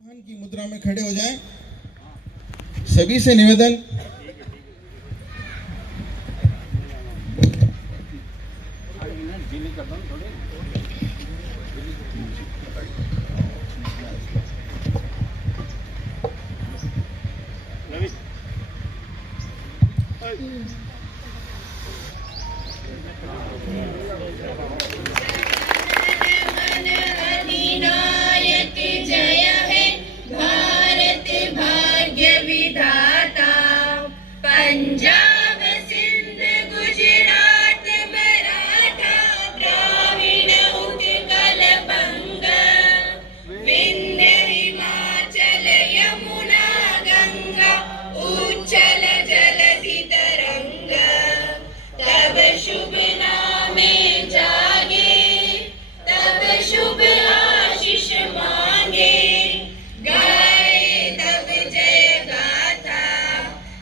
की मुद्रा में खड़े हो जाएं। सभी से निवेदन, अधिनायक जय है भारत भाग्य विधाता। पंजाब सिंध गुजरात मराठा द्राविड़ उत्कल बंग विंध्य हिमाचल यमुना गंगा उच्चल जलधि तरंग। तब शुभ नामे जागे तब शुभ आशीष मांगे। गाए तब जय गाथा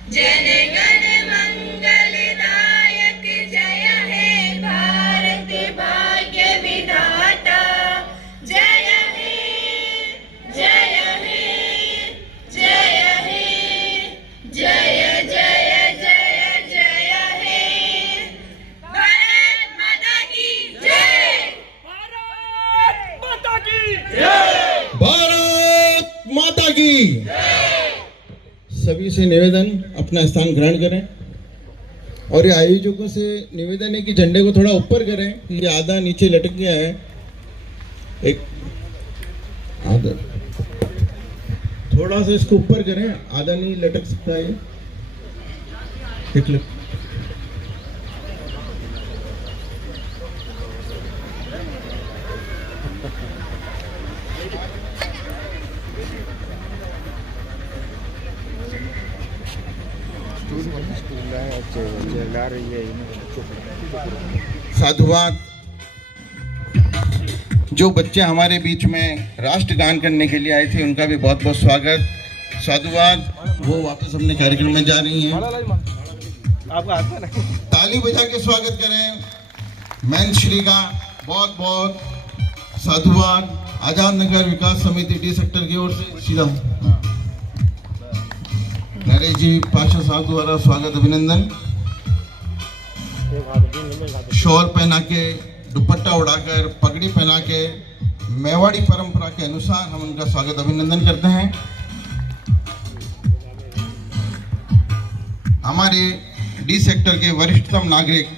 जनगण मंगलदायक जय है भारत भाग्य विधाता। जय है जय है जय है जय जय जय जय है। भारत माता की जय। भारत माता की। सभी से निवेदन अपना स्थान ग्रहण करें और ये आयोजकों से निवेदन है कि झंडे को थोड़ा ऊपर करें। ये आधा नीचे लटक गया है, एक आधा थोड़ा सा इसको ऊपर करें, आधा नहीं लटक सकता है। एक साधुवाद। जो बच्चे हमारे बीच में राष्ट्रगान करने के लिए आए थे उनका भी बहुत बहुत स्वागत, साधुवाद। वो वापस अपने कार्यक्रम में जा रही हैं। ताली बजा के स्वागत करें मैन श्री का। बहुत बहुत साधुवाद। आजाद नगर विकास समिति डी सेक्टर की ओर से सीधा नरेश जी पाशा साहब द्वारा स्वागत अभिनंदन। शॉल पहना के, दुपट्टा उड़ाकर, पगड़ी पहना के, मेवाड़ी परंपरा के अनुसार हम उनका स्वागत अभिनंदन करते हैं। हमारे डी सेक्टर के वरिष्ठतम नागरिक,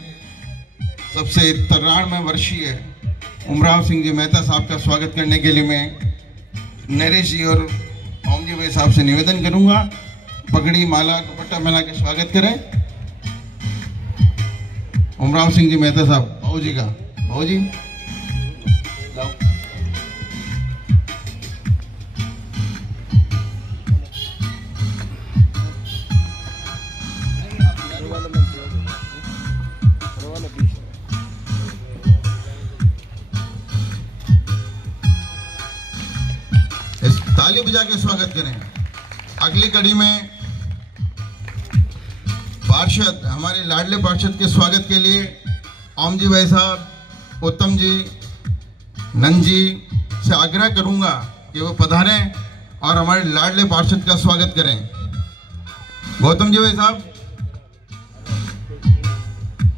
सबसे 93 वर्षीय उमराव सिंह जी मेहता साहब का स्वागत करने के लिए मैं नरेश जी और ओम जी भाई साहब से निवेदन करूंगा, पगड़ी माला दुपट्टा पहना के स्वागत करें। उमराव सिंह जी मेहता साहब, भाऊ जी का, भाऊ जी लाओ। इस ताली बजा के स्वागत करें। अगली कड़ी में पार्षद, हमारे लाडले पार्षद के स्वागत के लिए ओम जी भाई साहब, उत्तम जी, नंद जी से आग्रह करूंगा कि वो पधारें और हमारे लाडले पार्षद का स्वागत करें। गौतम जी भाई साहब,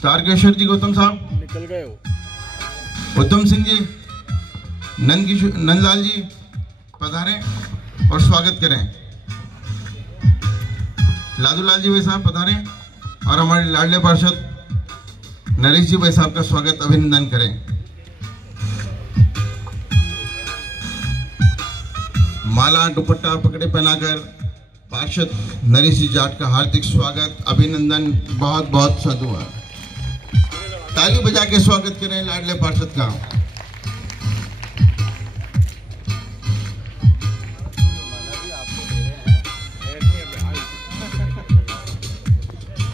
तारकेश्वर जी, गौतम साहब निकल गए हो। उत्तम सिंह जी, नंदलाल जी पधारें और स्वागत करें। लादूलाल जी भाई साहब पधारें और हमारे लाडले पार्षद नरेश जी भाई साहब का स्वागत अभिनंदन करें। माला दुपट्टा पकड़े पहनाकर पार्षद नरेश जी जाट का हार्दिक स्वागत अभिनंदन, बहुत बहुत साधुवाद। ताली बजा के स्वागत करें लाडले पार्षद का।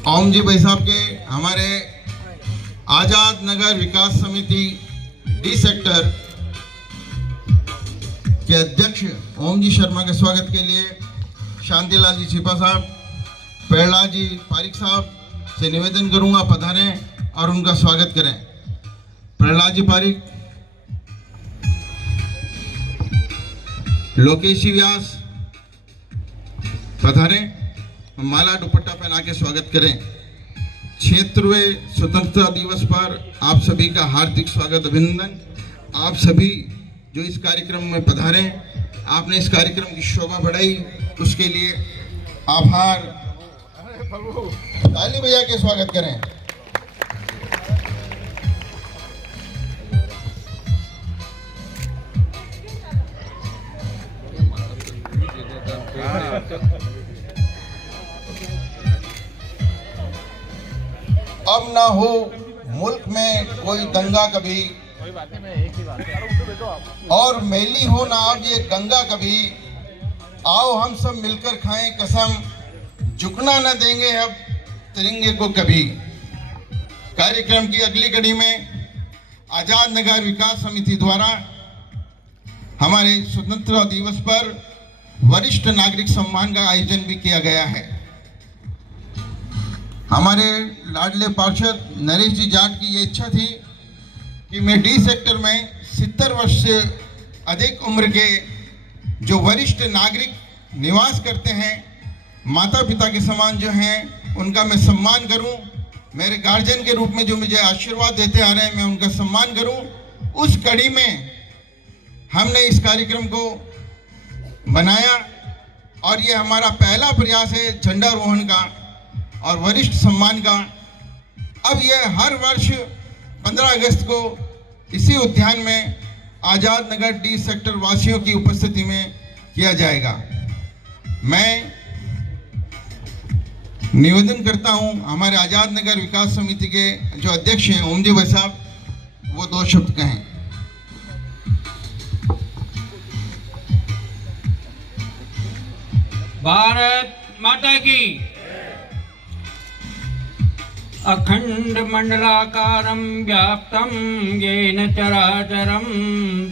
ओम जी भाई साहब के, हमारे आजाद नगर विकास समिति डी सेक्टर के अध्यक्ष ओम जी शर्मा के स्वागत के लिए शांतिलाल जी छिपा साहब, प्रहलाद जी पारिक साहब से निवेदन करूंगा पधारें और उनका स्वागत करें। प्रहलाद जी पारिक, लोकेशी व्यास पधारें, माला दुपट्टा पहना के स्वागत करें। क्षेत्रवीय स्वतंत्रता दिवस पर आप सभी का हार्दिक स्वागत, अभिनंदन। आप सभी जो इस कार्यक्रम में पधारे, आपने इस कार्यक्रम की शोभा बढ़ाई, उसके लिए आभार। ताली बजा के स्वागत करें। अब ना हो मुल्क में कोई दंगा कभी, और मैली हो ना अब ये गंगा कभी। आओ हम सब मिलकर खाएं कसम, झुकना न देंगे अब तिरंगे को कभी। कार्यक्रम की अगली कड़ी में आजाद नगर विकास समिति द्वारा हमारे स्वतंत्रता दिवस पर वरिष्ठ नागरिक सम्मान का आयोजन भी किया गया है। हमारे लाडले पार्षद नरेश जी जाट की ये इच्छा थी कि मैं डी सेक्टर में 70 वर्ष से अधिक उम्र के जो वरिष्ठ नागरिक निवास करते हैं, माता पिता के समान जो हैं, उनका मैं सम्मान करूं। मेरे गार्जियन के रूप में जो मुझे आशीर्वाद देते आ रहे हैं, मैं उनका सम्मान करूं। उस कड़ी में हमने इस कार्यक्रम को बनाया और ये हमारा पहला प्रयास है झंडारोहण का और वरिष्ठ सम्मान का। अब ये हर वर्ष 15 अगस्त को इसी उद्यान में आजाद नगर डी सेक्टर वासियों की उपस्थिति में किया जाएगा। मैं निवेदन करता हूं हमारे आजाद नगर विकास समिति के जो अध्यक्ष हैं ओम जी भाई साहब, वो 2 शब्द कहें। भारत माता की। अखंड मंडलाकारं व्याप्तं येन चराचरं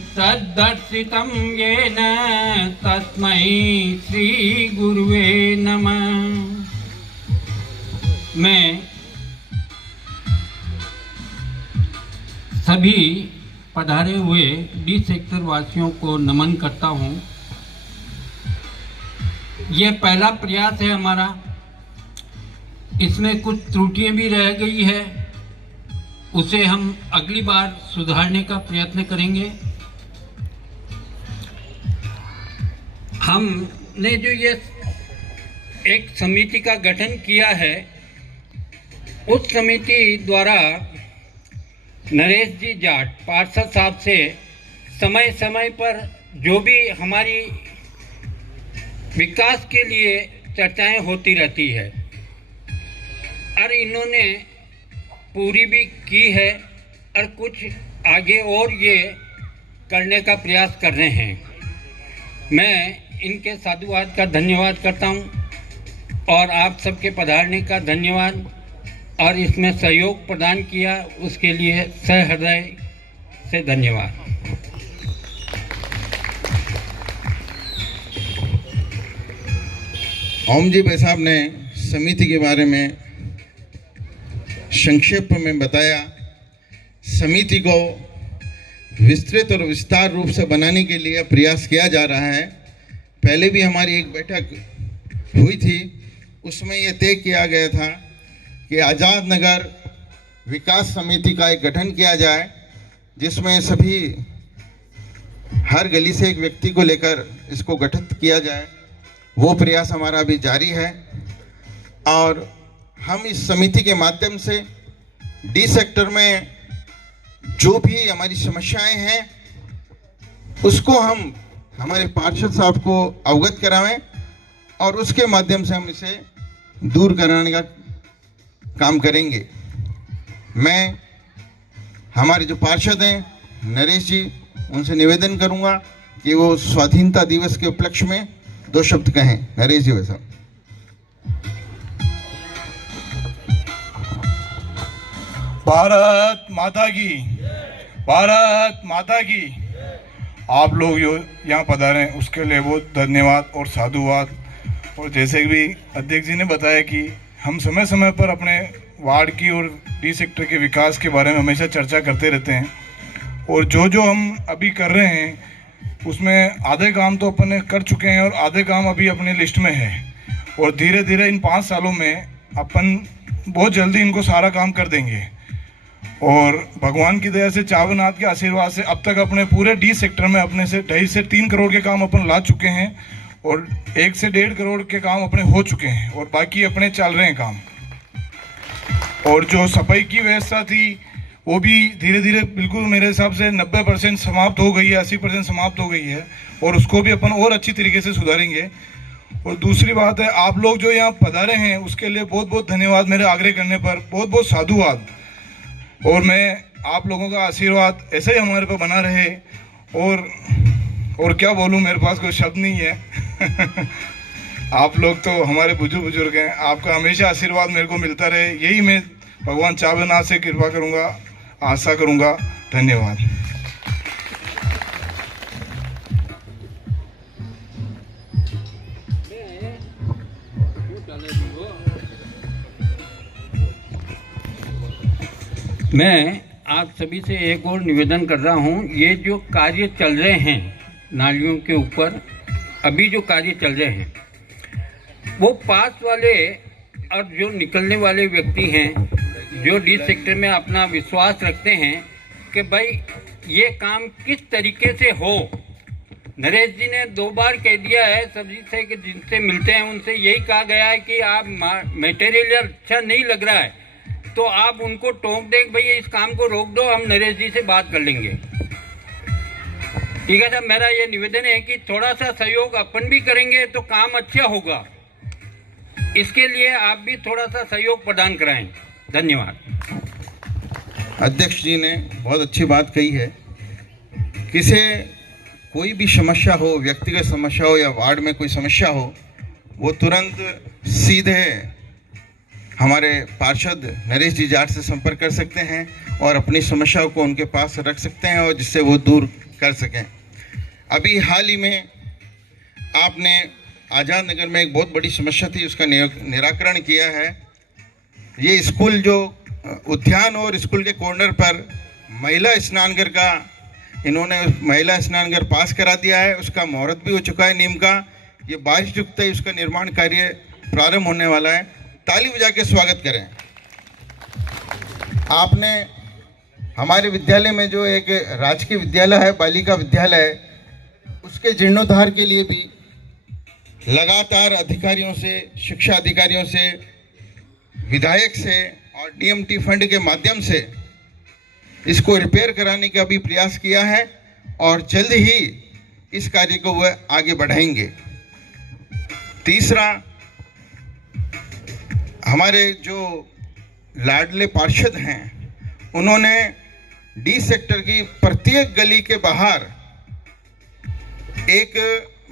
तद्दर्शितं येन तस्मै श्री गुरुवे नमः। मैं सभी पधारे हुए डी सेक्टर वासियों को नमन करता हूं। ये पहला प्रयास है हमारा, इसमें कुछ त्रुटियां भी रह गई है, उसे हम अगली बार सुधारने का प्रयत्न करेंगे। हमने जो ये एक समिति का गठन किया है, उस समिति द्वारा नरेश जी जाट पार्षद साहब से समय समय पर जो भी हमारी विकास के लिए चर्चाएं होती रहती है और इन्होंने पूरी भी की है और कुछ आगे और ये करने का प्रयास कर रहे हैं। मैं इनके साधुवाद का धन्यवाद करता हूं और आप सबके पधारने का धन्यवाद और इसमें सहयोग प्रदान किया उसके लिए सहृदय से धन्यवाद। ओम जी भाई साहब ने समिति के बारे में संक्षेप में बताया। समिति को विस्तृत और विस्तार रूप से बनाने के लिए प्रयास किया जा रहा है। पहले भी हमारी एक बैठक हुई थी, उसमें यह तय किया गया था कि आज़ाद नगर विकास समिति का एक गठन किया जाए, जिसमें सभी हर गली से एक व्यक्ति को लेकर इसको गठित किया जाए। वो प्रयास हमारा अभी जारी है और हम इस समिति के माध्यम से डी सेक्टर में जो भी हमारी समस्याएं हैं उसको हम हमारे पार्षद साहब को अवगत करावें और उसके माध्यम से हम इसे दूर कराने का काम करेंगे। मैं हमारे जो पार्षद हैं नरेश जी, उनसे निवेदन करूंगा कि वो स्वाधीनता दिवस के उपलक्ष्य में 2 शब्द कहें। नरेश जी वैसा। भारत माता की, भारत माता की। आप लोग जो यहाँ पधारे हैं उसके लिए बहुत धन्यवाद और साधुवाद। और जैसे भी अध्यक्ष जी ने बताया कि हम समय समय पर अपने वार्ड की और डी सेक्टर के विकास के बारे में हमेशा चर्चा करते रहते हैं और जो जो हम अभी कर रहे हैं उसमें आधे काम तो अपन ने कर चुके हैं और आधे काम अभी अपनी लिस्ट में है, और धीरे धीरे इन 5 सालों में अपन बहुत जल्दी इनको सारा काम कर देंगे। और भगवान की दया से, चावनाथ के आशीर्वाद से अब तक अपने पूरे डी सेक्टर में अपने से 2.5 से 3 करोड़ के काम अपन ला चुके हैं, और 1 से 1.5 करोड़ के काम अपने हो चुके हैं, और बाकी अपने चल रहे हैं काम। और जो सफाई की व्यवस्था थी वो भी धीरे धीरे बिल्कुल मेरे हिसाब से 90% समाप्त हो गई है, 80% समाप्त हो गई है, और उसको भी अपन और अच्छी तरीके से सुधारेंगे। और दूसरी बात है, आप लोग जो यहाँ पधारे हैं उसके लिए बहुत बहुत धन्यवाद। मेरे आग्रह करने पर बहुत बहुत साधुवाद, और मैं आप लोगों का आशीर्वाद ऐसे ही हमारे पर बना रहे। और क्या बोलूँ, मेरे पास कोई शब्द नहीं है। आप लोग तो हमारे बुजुर्ग हैं, आपका हमेशा आशीर्वाद मेरे को मिलता रहे, यही मैं भगवान चावनाथ से कृपा करूँगा, आशा करूँगा। धन्यवाद। मैं आप सभी से एक और निवेदन कर रहा हूँ, ये जो कार्य चल रहे हैं नालियों के ऊपर, अभी जो कार्य चल रहे हैं, वो पास वाले और जो निकलने वाले व्यक्ति हैं, जो डी सेक्टर में अपना विश्वास रखते हैं कि भाई ये काम किस तरीके से हो। नरेश जी ने 2 बार कह दिया है सभी से कि जिनसे मिलते हैं उनसे यही कहा गया है कि आप मटेरियल अच्छा नहीं लग रहा है तो आप उनको टोक दें, भैया इस काम को रोक दो, हम नरेश जी से बात कर लेंगे। ठीक है साहब, मेरा ये निवेदन है कि थोड़ा सा सहयोग अपन भी करेंगे तो काम अच्छा होगा, इसके लिए आप भी थोड़ा सा सहयोग प्रदान कराएं। धन्यवाद। अध्यक्ष जी ने बहुत अच्छी बात कही है। किसे कोई भी समस्या हो, व्यक्तिगत समस्या हो या वार्ड में कोई समस्या हो, वो तुरंत सीधे हमारे पार्षद नरेश जी जाट से संपर्क कर सकते हैं और अपनी समस्याओं को उनके पास रख सकते हैं और जिससे वो दूर कर सकें। अभी हाल ही में आपने आज़ाद नगर में एक बहुत बड़ी समस्या थी, उसका निराकरण किया है। ये स्कूल जो उद्यान और स्कूल के कॉर्नर पर महिला स्नानघर का इन्होंने महिला स्नानघर पास करा दिया है, उसका मुहूर्त भी हो चुका है नीम का। ये बारिश रुकते ही उसका निर्माण कार्य प्रारंभ होने वाला है। ताली बजा के स्वागत करें। आपने हमारे विद्यालय में जो एक राजकीय विद्यालय है, बालिका विद्यालय, उसके जीर्णोद्धार के लिए भी लगातार अधिकारियों से, शिक्षा अधिकारियों से, विधायक से और डीएमटी फंड के माध्यम से इसको रिपेयर कराने का भी प्रयास किया है और जल्द ही इस कार्य को वह आगे बढ़ाएंगे। तीसरा, हमारे जो लाडले पार्षद हैं उन्होंने डी सेक्टर की प्रत्येक गली के बाहर एक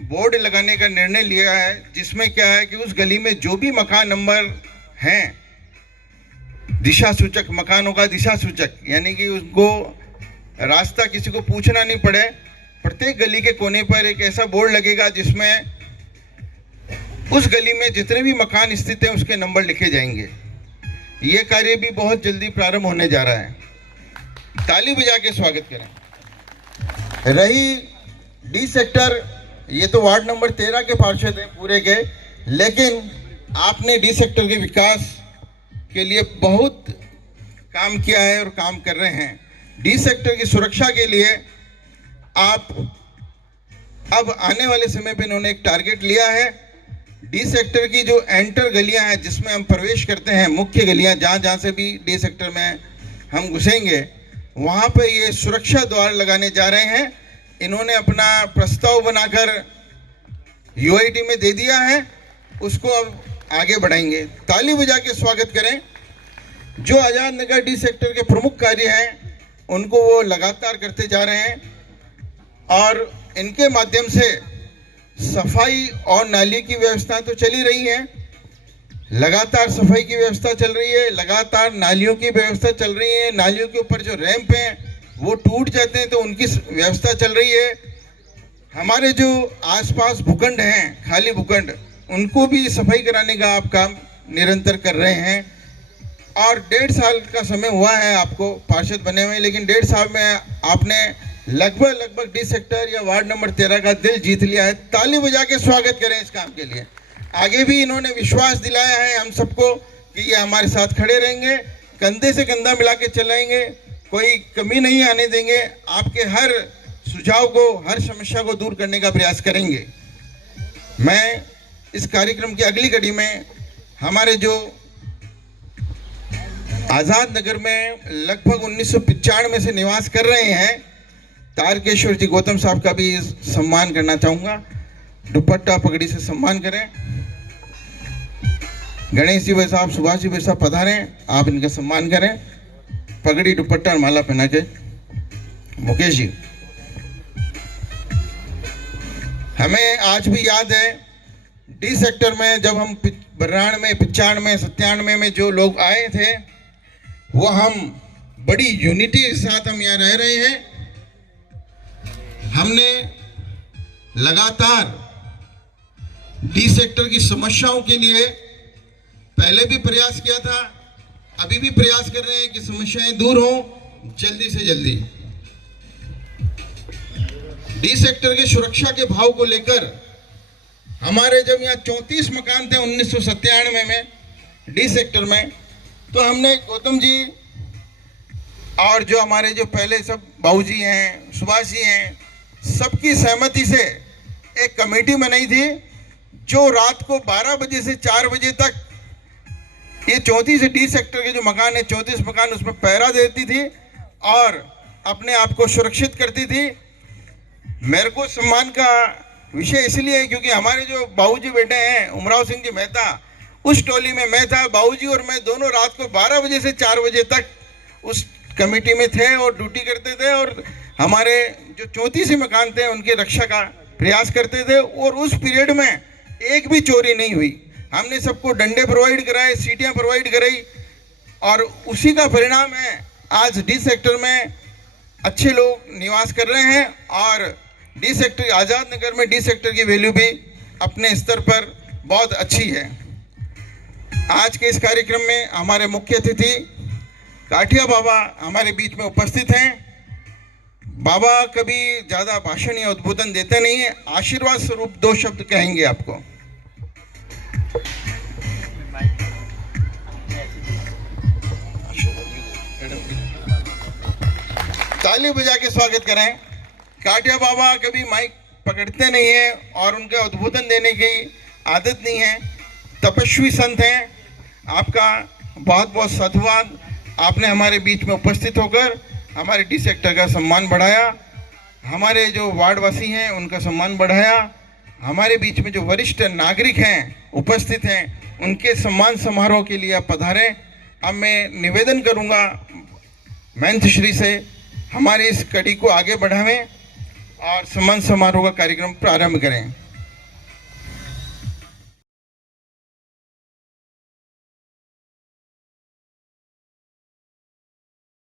बोर्ड लगाने का निर्णय लिया है, जिसमें क्या है कि उस गली में जो भी मकान नंबर हैं, दिशा सूचक मकानों का दिशा सूचक, यानी कि उनको रास्ता किसी को पूछना नहीं पड़े, प्रत्येक गली के कोने पर एक ऐसा बोर्ड लगेगा जिसमें उस गली में जितने भी मकान स्थित हैं उसके नंबर लिखे जाएंगे। ये कार्य भी बहुत जल्दी प्रारंभ होने जा रहा है। ताली बजा के स्वागत करें। रही डी सेक्टर, ये तो वार्ड नंबर 13 के पार्षद हैं पूरे के, लेकिन आपने डी सेक्टर के विकास के लिए बहुत काम किया है और काम कर रहे हैं। डी सेक्टर की सुरक्षा के लिए आप अब आने वाले समय पे इन्होंने एक टारगेट लिया है। डी सेक्टर की जो एंटर गलियां हैं जिसमें हम प्रवेश करते हैं, मुख्य गलियां जहां से भी डी सेक्टर में हम घुसेंगे, वहां पे ये सुरक्षा द्वार लगाने जा रहे हैं। इन्होंने अपना प्रस्ताव बनाकर यूआईटी में दे दिया है, उसको अब आगे बढ़ाएंगे। ताली बजा के स्वागत करें। जो आज़ाद नगर डी सेक्टर के प्रमुख कार्य हैं उनको वो लगातार करते जा रहे हैं और इनके माध्यम से सफाई और नाली की व्यवस्था तो चली रही है, लगातार सफाई की व्यवस्था चल रही है, लगातार नालियों की व्यवस्था चल रही है। नालियों के ऊपर जो रैंप हैं वो टूट जाते हैं तो उनकी व्यवस्था चल रही है। हमारे जो आसपास भूखंड हैं, खाली भूखंड, उनको भी सफाई कराने का आप काम निरंतर कर रहे हैं। और 1.5 साल का समय हुआ है आपको पार्षद बने हुए, लेकिन 1.5 साल में आपने लगभग डी सेक्टर या वार्ड नंबर 13 का दिल जीत लिया है। ताली बजा के स्वागत करें इस काम के लिए। आगे भी इन्होंने विश्वास दिलाया है हम सबको कि ये हमारे साथ खड़े रहेंगे, कंधे से कंधा मिला के चलाएंगे, कोई कमी नहीं आने देंगे, आपके हर सुझाव को, हर समस्या को दूर करने का प्रयास करेंगे। मैं इस कार्यक्रम की अगली कड़ी में हमारे जो आज़ाद नगर में लगभग 1995 से निवास कर रहे हैं तारकेश्वर जी गौतम साहब का भी सम्मान करना चाहूँगा। दुपट्टा पगड़ी से सम्मान करें। गणेश जी भाई साहब, सुभाष जी भाई साहब पधारें, आप इनका सम्मान करें, पगड़ी दुपट्टा और माला पहना के। मुकेश जी, हमें आज भी याद है डी सेक्टर में जब हम 92, 95, 97 में जो लोग आए थे, वो हम बड़ी यूनिटी के साथ हम यहाँ रह रहे हैं। हमने लगातार डी सेक्टर की समस्याओं के लिए पहले भी प्रयास किया था, अभी भी प्रयास कर रहे हैं कि समस्याएं दूर हों जल्दी से जल्दी। डी सेक्टर के सुरक्षा के भाव को लेकर हमारे जब यहाँ 34 मकान थे 1997 में डी सेक्टर में, तो हमने गौतम जी और जो हमारे जो पहले सब बाबूजी हैं, सुभाष जी हैं, सबकी सहमति से एक कमेटी बनाई थी जो रात को 12 बजे से 4 बजे तक ये 34 डी सेक्टर के जो मकान है, 34 मकान, उसमें पहरा देती थी और अपने आप को सुरक्षित करती थी। मेरे को सम्मान का विषय इसलिए है क्योंकि हमारे जो बाबूजी बेटे हैं उमराव सिंह जी मेहता, उस टोली में मैं था। बाबूजी और मैं दोनों रात को 12 बजे से 4 बजे तक उस कमेटी में थे और ड्यूटी करते थे और हमारे जो 34 मकान थे उनकी रक्षा का प्रयास करते थे और उस पीरियड में एक भी चोरी नहीं हुई। हमने सबको डंडे प्रोवाइड कराए, सीटियां प्रोवाइड कराई और उसी का परिणाम है आज डी सेक्टर में अच्छे लोग निवास कर रहे हैं और डी सेक्टर, आज़ाद नगर में डी सेक्टर की वैल्यू भी अपने स्तर पर बहुत अच्छी है। आज के इस कार्यक्रम में हमारे मुख्य अतिथि काठिया बाबा हमारे बीच में उपस्थित हैं। बाबा कभी ज़्यादा भाषण या उद्बोधन देते नहीं है, आशीर्वाद स्वरूप 2 शब्द कहेंगे आपको। ताली बजा के स्वागत करें। काठिया बाबा कभी माइक पकड़ते नहीं है और उनका उद्बोधन देने की आदत नहीं है। तपस्वी संत हैं। आपका बहुत बहुत साधुवाद, आपने हमारे बीच में उपस्थित होकर हमारे डी सेक्टर का सम्मान बढ़ाया, हमारे जो वार्डवासी हैं उनका सम्मान बढ़ाया, हमारे बीच में जो वरिष्ठ नागरिक हैं उपस्थित हैं उनके सम्मान समारोह के लिए आप पधारें। अब मैं निवेदन करूंगा महंत श्री से हमारी इस कड़ी को आगे बढ़ावें और सम्मान समारोह का कार्यक्रम प्रारंभ करें।